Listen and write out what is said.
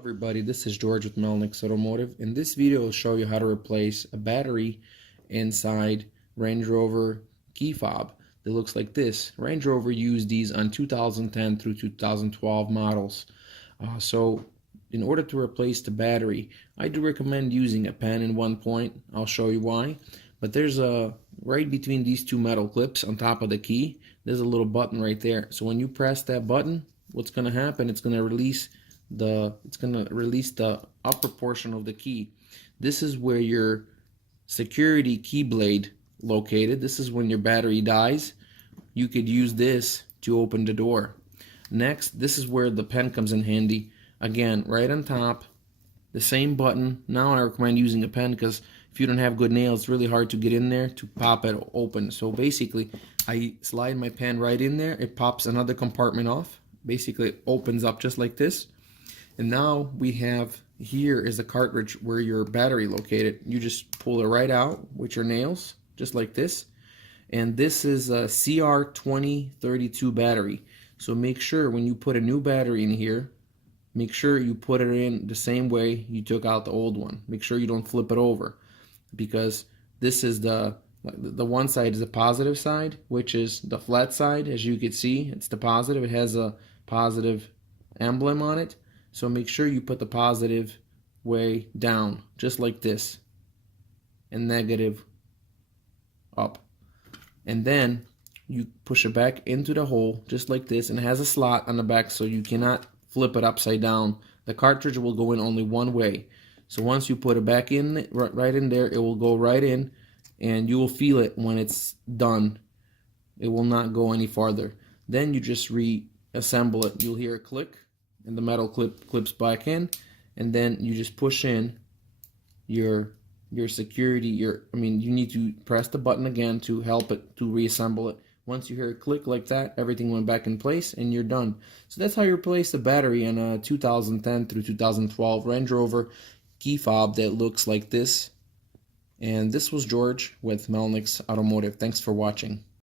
Everybody, this is George with Melnick's Automotive. In this video, I'll show you how to replace a battery inside Range Rover key fob that looks like this. Range Rover used these on 2010 through 2012 models. So in order to replace the battery, I do recommend using a pen in one point. I'll show you why. But there's a right between these two metal clips on top of the key, there's a little button right there. So when you press that button, what's going to happen? It's going to release the upper portion of the key. This is where your security key blade located. This is when your battery dies. You could use this to open the door. Next, this is where the pen comes in handy. Again, right on top, the same button. Now I recommend using a pen because if you don't have good nails, it's really hard to get in there to pop it open. So basically, I slide my pen right in there. It pops another compartment off. Basically, it opens up just like this. And now we have, here is a cartridge where your battery located. You just pull it right out with your nails, just like this. And this is a CR2032 battery. So make sure when you put a new battery in here, make sure you put it in the same way you took out the old one. Make sure you don't flip it over, because this is the one side is the positive side, which is the flat side. As you can see, it's the positive. It has a positive emblem on it. So make sure you put the positive way down, just like this, and negative up. And then you push it back into the hole, just like this, and it has a slot on the back so you cannot flip it upside down. The cartridge will go in only one way. So once you put it back in, right in there, it will go right in, and you will feel it when it's done. It will not go any farther. Then you just reassemble it. You'll hear a click, and the metal clips back in, and then you just push in your security. You need to press the button again to help it to reassemble it. Once you hear a click like that, everything went back in place and you're done. So that's how you replace the battery in a 2010 through 2012 Range Rover key fob that looks like this. And this was George with Melnick's Automotive. Thanks for watching.